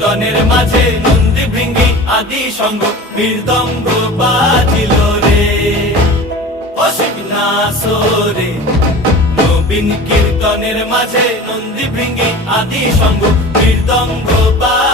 কীর্তনের মাঝে নন্দী ভৃঙ্গি আদি সঙ্গ মৃদঙ্গ বাজিল রে। অসিক নাসরে নবীন কীর্তনের মাঝে নন্দী ভৃঙ্গি আদি সঙ্গ মৃদঙ্গ বাজিল